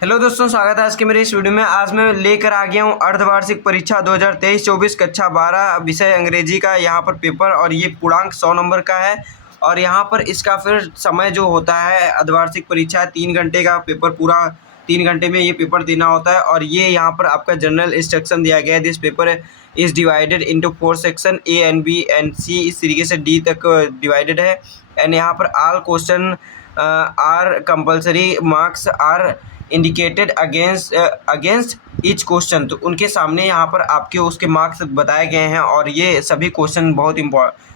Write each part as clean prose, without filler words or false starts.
Hello दोस्तों, स्वागत है आज के मेरे इस वीडियो में। आज मैं लेकर आ गया हूँ अर्धवार्षिक परीक्षा 2023-24 कक्षा 12 विषय अंग्रेजी का यहाँ पर पेपर, और ये पूर्णांक 100 नंबर का है। और यहाँ पर इसका फिर समय जो होता है, अर्धवार्षिक परीक्षा 3 घंटे का पेपर, पूरा 3 घंटे में ये पेपर देना होता है। और ये यहाँ पर आपका जनरल इंस्ट्रक्शन दिया गया है। This paper is divided into 4 section, A and B and C, इस तरीके से डी तक डिवाइडेड है। एंड यहाँ पर all question are compulsory, marks are indicated against each question. तो उनके सामने यहाँ पर आपके उसके मार्क्स बताए गए हैं, और ये सभी क्वेश्चन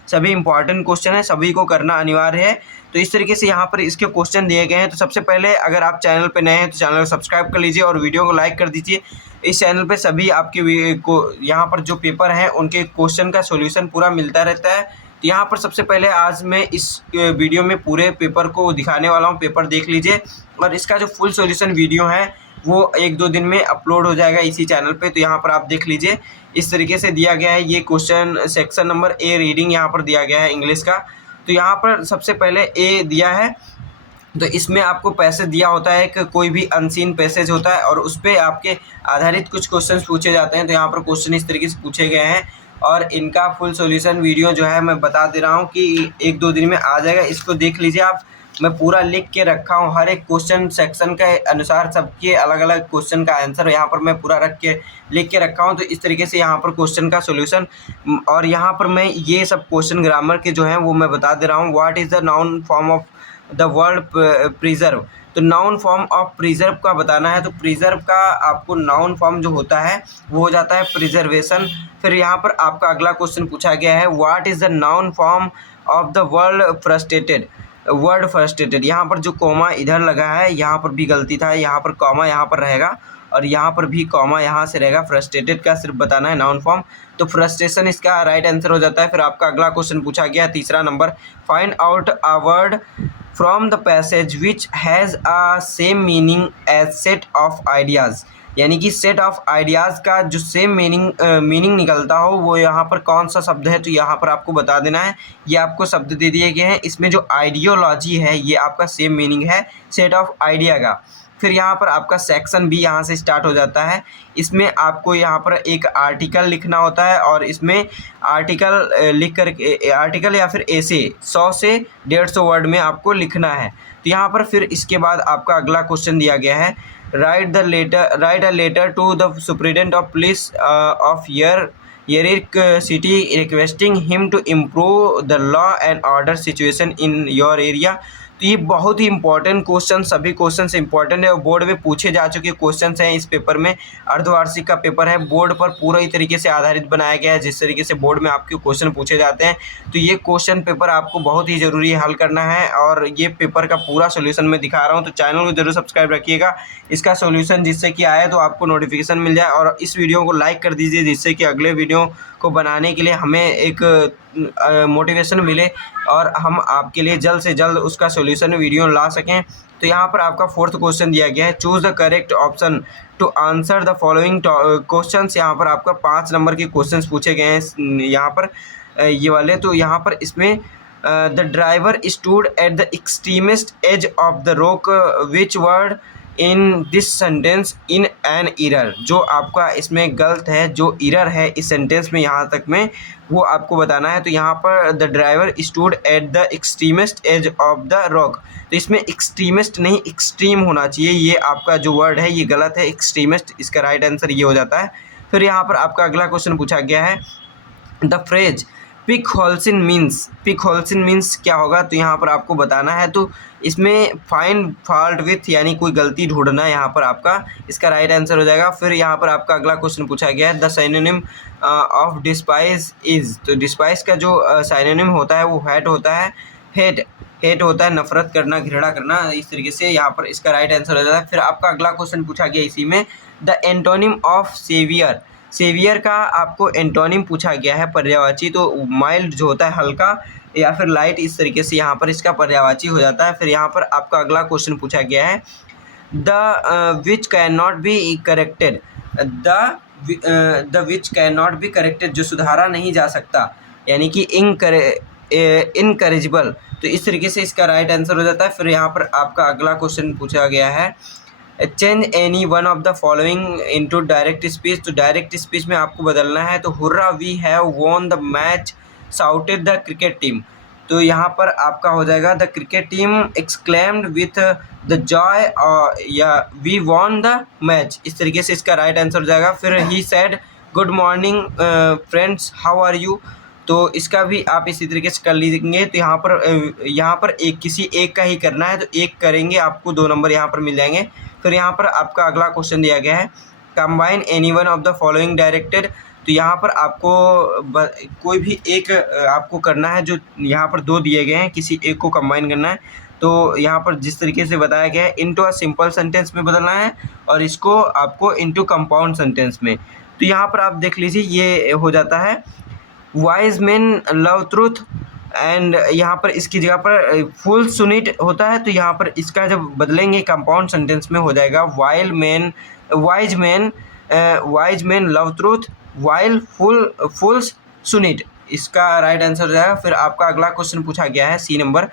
सभी इंपॉर्टेंट क्वेश्चन है, सभी को करना अनिवार्य है। तो इस तरीके से यहाँ पर इसके क्वेश्चन दिए गए हैं। तो सबसे पहले अगर आप चैनल पे नए हैं तो चैनल को सब्सक्राइब कर लीजिए और वीडियो को लाइक कर दीजिए। इस चैनल पे सभी आपके को यहाँ पर जो पेपर हैं उनके क्वेश्चन का सॉल्यूशन पूरा मिलता रहता है। तो यहाँ पर सबसे पहले आज मैं इस वीडियो में पूरे पेपर को दिखाने वाला हूँ। पेपर देख लीजिए, और इसका जो फुल सॉल्यूशन वीडियो है वो 1-2 दिन में अपलोड हो जाएगा इसी चैनल पे। तो यहाँ पर आप देख लीजिए, इस तरीके से दिया गया है। ये question section number A reading यहाँ पर दिया गया है इंग्लिश का। तो यहाँ पर सबसे पहले ए दिया है, तो इसमें आपको पैसेज दिया होता है कि कोई भी अनसीन पैसेज होता है, और उस पर आपके आधारित कुछ क्वेश्चन पूछे जाते हैं। तो यहाँ पर क्वेश्चन इस तरीके से पूछे गए हैं, और इनका फुल सॉल्यूशन वीडियो जो है मैं बता दे रहा हूँ कि 1-2 दिन में आ जाएगा। इसको देख लीजिए आप, मैं पूरा लिख के रखा हूँ। हर एक क्वेश्चन सेक्शन के अनुसार सबके अलग अलग क्वेश्चन का आंसर यहाँ पर मैं पूरा लिख के रखा हूँ। तो इस तरीके से यहाँ पर क्वेश्चन का सॉल्यूशन, और यहाँ पर मैं ये सब क्वेश्चन ग्रामर के जो हैं वो मैं बता दे रहा हूँ। What is the noun form of the word preserve. तो नाउन फॉर्म ऑफ प्रिजर्व का बताना है। तो प्रिजर्व का आपको नाउन फॉर्म जो होता है वो हो जाता है प्रिजर्वेशन। फिर यहाँ पर आपका अगला क्वेश्चन पूछा गया है, what is the noun form of the word frustrated. यहाँ पर जो कॉमा इधर लगा है, यहाँ पर भी गलती था, यहाँ पर कॉमा यहाँ पर रहेगा, और यहाँ पर भी कॉमा यहाँ से रहेगा। फ्रस्ट्रेटेड का सिर्फ बताना है नाउन फॉर्म, तो फ्रस्ट्रेशन इसका राइट आंसर हो जाता है। फिर आपका अगला क्वेश्चन पूछा गया 3 number, find out a word from the passage which has a same meaning as set of ideas. यानी कि सेट ऑफ आइडियाज़ का जो सेम मीनिंग निकलता हो वो यहाँ पर कौन सा शब्द है। तो यहाँ पर आपको बता देना है, ये आपको शब्द दे दिए गए हैं। इसमें जो आइडियोलॉजी है ये आपका सेम मीनिंग है सेट ऑफ आइडिया का। फिर यहाँ पर आपका सेक्शन भी यहाँ से स्टार्ट हो जाता है। इसमें आपको यहाँ पर एक आर्टिकल लिखना होता है, और इसमें आर्टिकल लिख कर आर्टिकल या फिर ऐसे 100 से 150 वर्ड में आपको लिखना है। तो यहाँ पर फिर इसके बाद आपका अगला क्वेश्चन दिया गया है, write a letter to the superintendent of police of your city requesting him to improve the law and order situation in your area. तो ये बहुत ही इंपॉर्टेंट क्वेश्चन, सभी क्वेश्चन इंपॉर्टेंट है और बोर्ड में पूछे जा चुके क्वेश्चन हैं इस पेपर में। अर्धवार्षिक का पेपर है, बोर्ड पर पूरी तरीके से आधारित बनाया गया है, जिस तरीके से बोर्ड में आपके क्वेश्चन पूछे जाते हैं। तो ये क्वेश्चन पेपर आपको बहुत ही ज़रूरी हल करना है, और ये पेपर का पूरा सोल्यूशन मैं दिखा रहा हूँ। तो चैनल को जरूर सब्सक्राइब रखिएगा, इसका सोल्यूशन जिससे कि आए तो आपको नोटिफिकेशन मिल जाए। और इस वीडियो को लाइक कर दीजिए, जिससे कि अगले वीडियो को बनाने के लिए हमें एक मोटिवेशन मिले, और हम आपके लिए जल्द से जल्द उसका सॉल्यूशन वीडियो ला सकें। तो यहाँ पर आपका 4th क्वेश्चन दिया गया है, choose the correct option to answer the following questions. यहाँ पर आपका 5 नंबर के क्वेश्चंस पूछे गए हैं यहाँ पर ये वाले। तो यहाँ पर इसमें the driver stood at the extremist edge of the rock, which word in this sentence in an error. जो आपका इसमें गलत है, जो इरर है इस सेंटेंस में यहाँ तक में, वो आपको बताना है। तो यहाँ पर the driver stood at the extremist edge of the rock, तो इसमें एक्सट्रीमिस्ट नहीं एक्सट्रीम होना चाहिए, ये आपका जो वर्ड है ये गलत है, एक्सट्रीमिस्ट इसका राइट आंसर ये हो जाता है। फिर यहाँ पर आपका अगला क्वेश्चन पूछा गया है, द फ्रेज पिक होल्सिन मीन्स क्या होगा। तो यहाँ पर आपको बताना है। तो इसमें फाइंड फॉल्ट विथ, यानी कोई गलती ढूंढना, यहाँ पर आपका इसका राइट आंसर हो जाएगा। फिर यहाँ पर आपका अगला क्वेश्चन पूछा गया है, the synonym of despise is. तो डिस्पाइज का जो सिनोनिम होता है वो हेट होता है, हेट होता है नफरत करना, घृणा करना, इस तरीके से यहाँ पर इसका राइट आंसर हो जाता है। फिर आपका अगला क्वेश्चन पूछा गया इसी में, द एंटोनिम ऑफ सेवियर का आपको एंटोनिम पूछा गया है पर्यायवाची। तो माइल्ड जो होता है हल्का, या फिर लाइट, इस तरीके से यहाँ पर इसका पर्यायवाची हो जाता है। फिर यहाँ पर आपका अगला क्वेश्चन पूछा गया है, the which can not be corrected, the which can not be corrected, जो सुधारा नहीं जा सकता, यानी कि इनकरेजिबल। तो इस तरीके से इसका राइट आंसर हो जाता है। फिर यहाँ पर आपका अगला क्वेश्चन पूछा गया है, change any one of the following into direct speech. तो डायरेक्ट स्पीच में आपको बदलना है। तो hurrah we have won the match shouted the cricket team. तो यहाँ पर आपका हो जाएगा the cricket team exclaimed with the joy या वी वॉन द मैच। इस तरीके से इसका राइट आंसर हो जाएगा। फिर he said good morning friends how are you. तो इसका भी आप इसी तरीके से कर लीजिए। तो यहाँ पर एक किसी एक का ही करना है, तो एक करेंगे आपको 2 नंबर यहाँ पर मिल जाएंगे। फिर यहाँ पर आपका अगला क्वेश्चन दिया गया है combine any one of the following directed. तो यहाँ पर आपको कोई भी एक आपको करना है। जो यहाँ पर 2 दिए गए हैं, किसी एक को कंबाइन करना है। तो यहाँ पर जिस तरीके से बताया गया है इनटू अ सिंपल सेंटेंस में बदलना है और इसको आपको इनटू कंपाउंड सेंटेंस में। तो यहाँ पर आप देख लीजिए ये हो जाता है wise man love truth and यहाँ पर इसकी जगह पर फुल सुनिट होता है। तो यहाँ पर इसका जब बदलेंगे कंपाउंड सेंटेंस में हो जाएगा wise man love truth while fools shun it. इसका राइट आंसर हो जाएगा। फिर आपका अगला क्वेश्चन पूछा गया है C number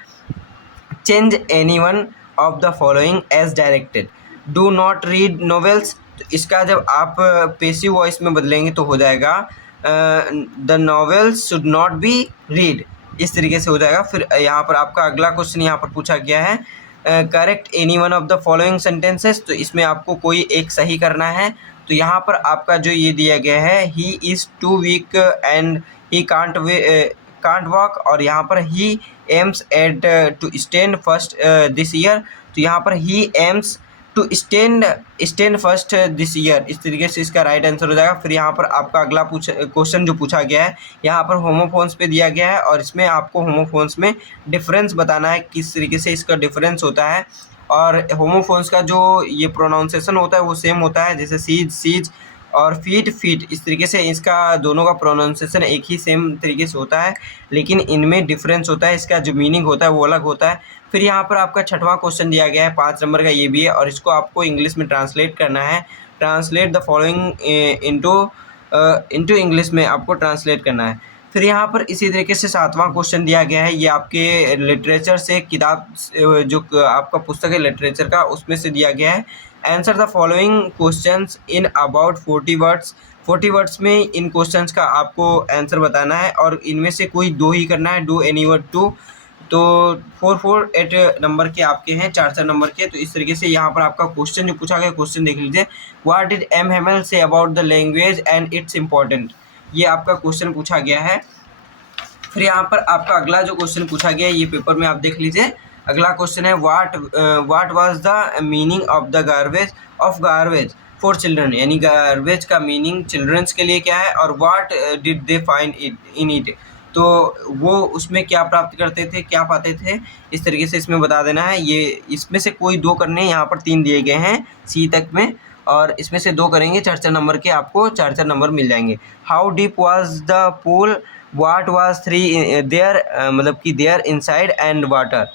change any one of the following as directed do not read novels. तो इसका जब आप पेसिव वॉइस में बदलेंगे तो हो जाएगा the novels should not be read. इस तरीके से हो जाएगा। फिर यहाँ पर आपका अगला क्वेश्चन यहाँ पर पूछा गया है correct any one of the following sentences. तो इसमें आपको कोई एक सही करना है। तो यहाँ पर आपका जो ये दिया गया है he is too weak and he can't walk और यहाँ पर he aims at to stand first this year. तो यहाँ पर he aims to stand first this year. इस तरीके से इसका राइट आंसर हो जाएगा। फिर यहाँ पर आपका अगला क्वेश्चन जो पूछा गया है यहाँ पर होमोफोन्स पे दिया गया है और इसमें आपको होमोफोन्स में डिफरेंस बताना है किस तरीके से इसका डिफरेंस होता है। और होमोफोन्स का जो ये प्रोनाउंसिएशन होता है वो सेम होता है, जैसे सीज और फीट। इस तरीके से इसका दोनों का प्रोनाउंसिएशन एक ही सेम तरीके से होता है, लेकिन इनमें डिफरेंस होता है। इसका जो मीनिंग होता है वो अलग होता है। फिर यहाँ पर आपका 6वां क्वेश्चन दिया गया है 5 नंबर का, ये भी है और इसको आपको इंग्लिश में ट्रांसलेट करना है। Translate the following into English में आपको ट्रांसलेट करना है। फिर यहाँ पर इसी तरीके से 7वां क्वेश्चन दिया गया है। ये आपके लिटरेचर से किताब जो आपका पुस्तक है लिटरेचर का उसमें से दिया गया है। Answer the following questions in about 40 words. 40 words में इन क्वेश्चंस का आपको आंसर बताना है और इनमें से कोई 2 ही करना है, डू एनी वर्ड 2। तो 4 नंबर के आपके हैं, 4 नंबर के। तो इस तरीके से यहाँ पर आपका क्वेश्चन जो पूछा गया क्वेश्चन देख लीजिए what did M Hamel say about the language and its important. ये आपका क्वेश्चन पूछा गया है। फिर यहाँ पर आपका अगला जो क्वेश्चन पूछा गया है ये पेपर में आप देख लीजिए। अगला क्वेश्चन है what was the meaning of the garbage for children. यानी गार्बेज का मीनिंग चिल्ड्रंस के लिए क्या है और what did they find in it. तो वो उसमें क्या प्राप्त करते थे, क्या पाते थे, इस तरीके से इसमें बता देना है। ये इसमें से कोई 2 करने, यहाँ पर 3 दिए गए हैं सी तक में और इसमें से 2 करेंगे 4 नंबर के, आपको 4 नंबर मिल जाएंगे। How deep was the pool what was 3 there, मतलब कि there inside and water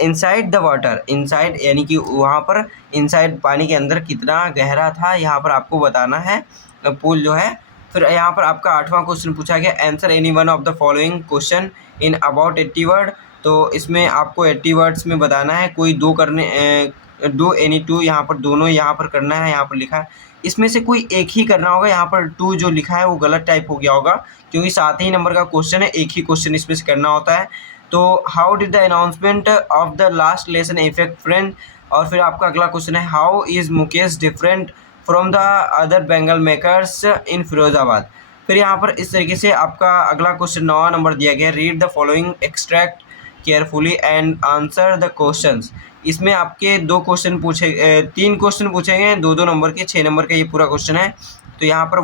inside the water. Inside यानी कि वहाँ पर इनसाइड पानी के अंदर कितना गहरा था यहाँ पर आपको बताना है पूल जो है। फिर यहाँ पर आपका 8वां क्वेश्चन पूछा गया answer any one of the following question in about 80 word. तो इसमें आपको 80 वर्ड्स में बताना है, कोई 2 करने, डू एनी 2 यहाँ पर दोनों यहाँ पर करना है। यहाँ पर लिखा है इसमें से कोई एक ही करना होगा। यहाँ पर 2 जो लिखा है वो गलत टाइप हो गया होगा क्योंकि 7 ही नंबर का क्वेश्चन है, एक ही क्वेश्चन इसमें से करना होता है। तो how did the announcement of the last lesson effect friend. और फिर आपका अगला क्वेश्चन है how is Mukesh different from the other Bengal makers in Firozabad. फिर यहाँ पर इस तरीके से आपका अगला क्वेश्चन 9वां नंबर दिया गया है read the following extract carefully and answer the questions. इसमें आपके 2 क्वेश्चन पूछे 3 क्वेश्चन पूछेंगे 2-2 नंबर के, 6 नंबर का ये पूरा क्वेश्चन है। तो यहाँ पर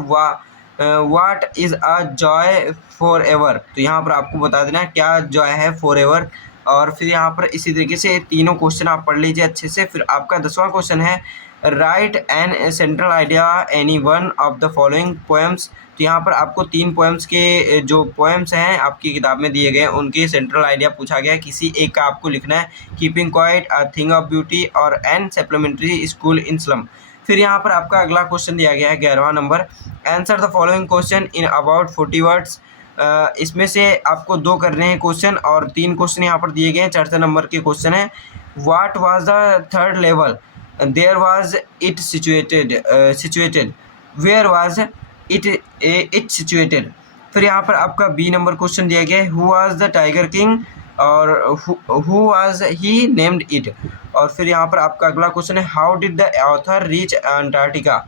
what is a joy for ever. तो यहाँ पर आपको बता देना है क्या जॉय है फॉर एवर। और फिर यहाँ पर इसी तरीके से तीनों क्वेश्चन आप पढ़ लीजिए अच्छे से। फिर आपका 10वां क्वेश्चन है right N central idea any one of the following poems. तो यहाँ पर आपको 3 पोएम्स के जो पोएम्स हैं आपकी किताब में दिए गए उनके सेंट्रल आइडिया पूछा गया है, किसी एक का आपको लिखना है। Keeping quiet, a thing of beauty और an supplementary school in slum. फिर यहाँ पर आपका अगला क्वेश्चन दिया गया है 11वां number answer the following question in about 40 words. इसमें से आपको 2 करने हैं क्वेश्चन और 3 क्वेश्चन यहाँ पर दिए गए हैं, 4 नंबर के क्वेश्चन है। What was the third level there was it situated, where was it situated. फिर यहाँ पर आपका बी नंबर क्वेश्चन दिया गया है, who was the tiger king और who was he named it. और फिर यहाँ पर आपका अगला क्वेश्चन है, how did the author reach Antarctica.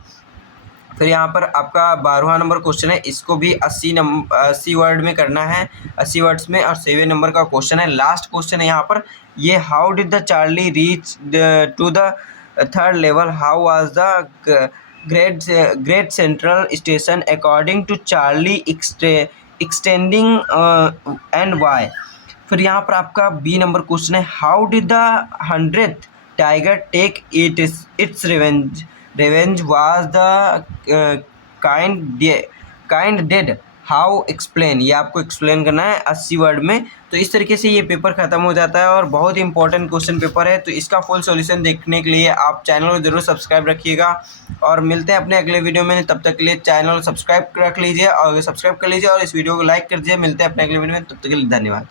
फिर यहाँ पर आपका 12वां नंबर क्वेश्चन है, इसको भी 80 वर्ड में करना है, 80 वर्ड्स में। और 7 नंबर का क्वेश्चन है, लास्ट क्वेश्चन है यहाँ पर ये, how did the Charlie reach to the third level, how was the great central station according to Charlie extending and why. फिर यहाँ पर आपका बी नंबर क्वेश्चन है, how did the 100th tiger take its revenge was the kind dead, how explain. ये आपको explain करना है 80 word में। तो इस तरीके से ये पेपर ख़त्म हो जाता है और बहुत ही इंपॉर्टेंट क्वेश्चन पेपर है। तो इसका फुल सॉल्यूशन देखने के लिए आप चैनल को ज़रूर सब्सक्राइब रखिएगा और मिलते हैं अपने अगले वीडियो में। तब तक के लिए चैनल सब्सक्राइब रख लीजिए और सब्सक्राइब कर लीजिए और इस वीडियो को लाइक कर दीजिए। मिलते हैं अपने अगले वीडियो में, तब तक के लिए धन्यवाद।